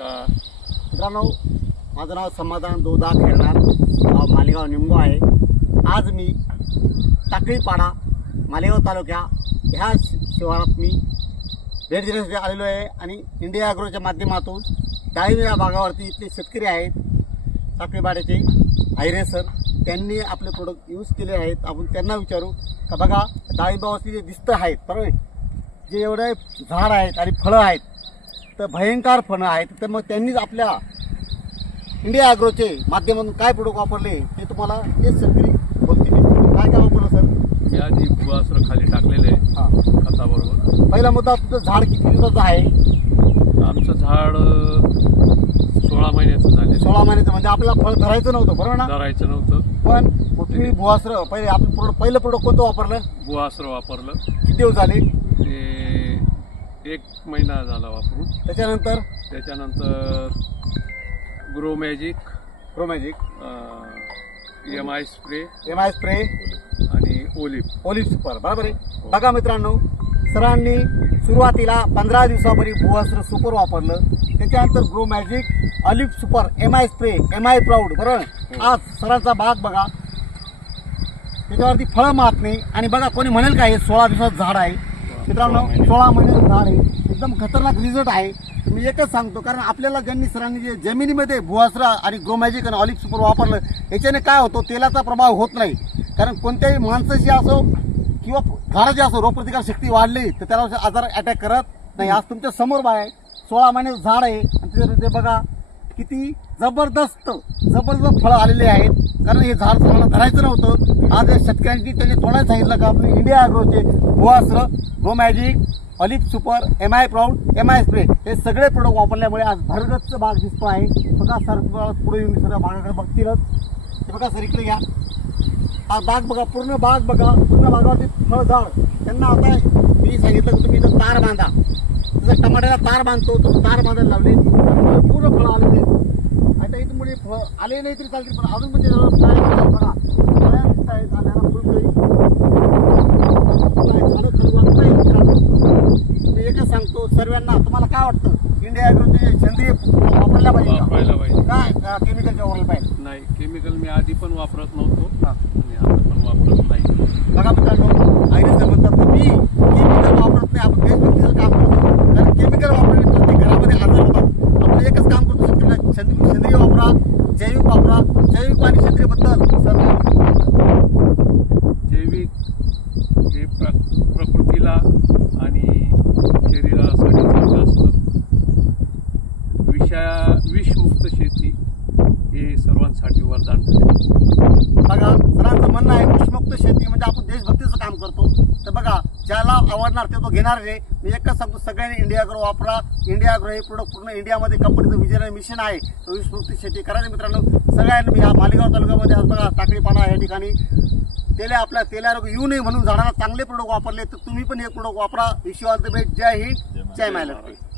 नमस्कार मित्रांनो, माझं नाव समाधान दोदा खेळणार, गाव मालेगाव निंबो आहे. आज मी टाकळीपाडा मालेगाव तालुक्या ह्या शिवारात मी भेट देण्यासाठी आलेलो आहे आणि इंडिया ॲग्रोच्या माध्यमातून डाळिंब या भागावरती इथले शेतकरी आहेत टाकळीपाड्याचे आयरे सर, त्यांनी आपले प्रोडक्ट यूज केले आहेत. आपण त्यांना विचारू का बघा डाळिंबावरती जे दिसतं आहेत बरोबर, जे एवढे झाड आहेत आणि फळं आहेत तर भयंकर फळं आहेत, तर मग त्यांनीच आपल्या इंडिया ॲग्रोचे माध्यमातून काय प्रोडक्ट वापरले ते तुम्हाला हेच शेतकरी बोलतील. काय काय वापरलं सर? मी आधी भुवासुर खाली टाकलेले आहे हां, खताबरोबर. पहिला मुद्दा तुमचं झाड किती दिवसाचं आहे? आमचं झाड 16 महिन्याचं झाले. 16 महिन्याचं, म्हणजे आपल्याला फळ धरायचं नव्हतं बरोबर ना? धरायचं नव्हतं. पण तुम्ही भुवासुर पहिले आपलं पहिलं प्रोडक्ट कोणतं वापरलं? भुवासुर वापरलं. किती दिवस झाले? ते 1 महिना झाला वापरून. त्याच्यानंतर Grow Magic, Promagic, MI spray MI spray आणि ओलिव्ह सुपर बरोबर आहे. बघा मित्रांनो, सरांनी सुरुवातीला 15 दिवसापूर्वी भुवासुर सुपर वापरलं, त्याच्यानंतर Grow Magic, Olive Super, MI spray, MI proud बरोबर. आज सरांचा बाग बघा, त्याच्यावरती फळं मारत नाही आणि बघा कोणी म्हणेल का हे 16 दिवसाचं झाड आहे. मित्रांनो 16 महिन्याचं झाड आहे, एकदम खतरनाक रिझल्ट आहे. मी एकच सांगतो, कारण आपल्याला ज्यांनी सरांनी जे जमिनीमध्ये भुवासुर आणि ग्रो मॅजिक आणि ऑलिव्ह सुपर वापरलं याच्याने काय होतं, तेलाचा प्रभाव होत नाही. कारण कोणत्याही माणसाची असो किंवा झाडाची असो रोगप्रतिकार शक्ती वाढली तर त्याला आजार अटॅक करत नाही. आज तुमच्या समोर बाय 16 महिन्याचं झाड आहे आणि त्याच्यामध्ये बघा किती जबरदस्त फळं आलेले आहेत. कारण हे झाड सगळ्यांना धरायचं नव्हतं. आज या शेतकऱ्यांनी त्यांनी तोंडात सांगितलं का आपले इंडिया ॲग्रोचे भुवासुर, Grow Magic, Olive Super, MI Proud, MI spray हे सगळे प्रोडक्ट वापरल्यामुळे आज भरगच्च बाग दिसतो आहे. बघा सर, पुढे येऊन सगळ्या बागाकडे बघतीलच. हे बघा सर, इकडे घ्या, हा बाग बघा, पूर्ण बाग बघा, पूर्ण बागावरती फळझाड. त्यांना आता मी सांगितलं की तुम्ही इथं तार बांधा, जसं टमाट्याला तार बांधतो तो तार बांधायला लावले, पूर्ण फळं आलेले आहेत. आता इथून पुढे फळ आले नाही तरी चालतील, पण अजून म्हणजे बघा फळ्या दिसत आहेत, आल्याला फुलकळी झाडं खरं वाटत आहे. मी एकच सांगतो सर्वांना, तुम्हाला काय वाटतं इंडिया ॲग्रोचे सेंद्रिय वापरल्या पाहिजे काय केमिकलच्या वापरलं पाहिजे? नाही, केमिकल मी आधी पण वापरत नव्हतो आणि आता पण वापरत नाही. बघा मित्रांनो, आयरे सर म्हणतात की मी केमिकल वापरत नाही, आपण देशभक्तीचं काम करतो. कारण केमिकल वापरले प्रत्येक घरामध्ये आजार होतात. आपण एकच काम करतो, सेंद्रिय वापरा, जैविक वापरा. जैविक आणि सेंद्रिय बद्दल सर, जैविक हे प्रकृतीला आणि शरीरासाठी चांगलं असतं. विषमुक्त शेती हे सर्वांसाठी वरदान ठरेल. बघा सरांचं म्हणणं आहे विषमुक्त शेती म्हणजे आपण देशभक्तीचं काम करतो. तर बघा, ज्याला आवडणार ते तो घेणार रे. मी एकच सांगतो, सगळ्यांनी इंडिया ॲग्रो वापरा. इंडिया ॲग्रो हे प्रोडक्ट पूर्ण इंडियामध्ये कंपनीचं विजन मिशन आहे. विषमुक्त शेती करायचं मित्रांनो सगळ्यांनी. मी या मालेगाव तालुक्यामध्ये आज बघा टाकळीपाडा या ठिकाणी आपल्या तेल्या रोग येऊ नये म्हणून झाडाला चांगले प्रोडक्ट वापरले, तर तुम्ही पण हे प्रोडक्ट वापरा. Wish you all the best. जय हिंद, जय महाराष्ट्र.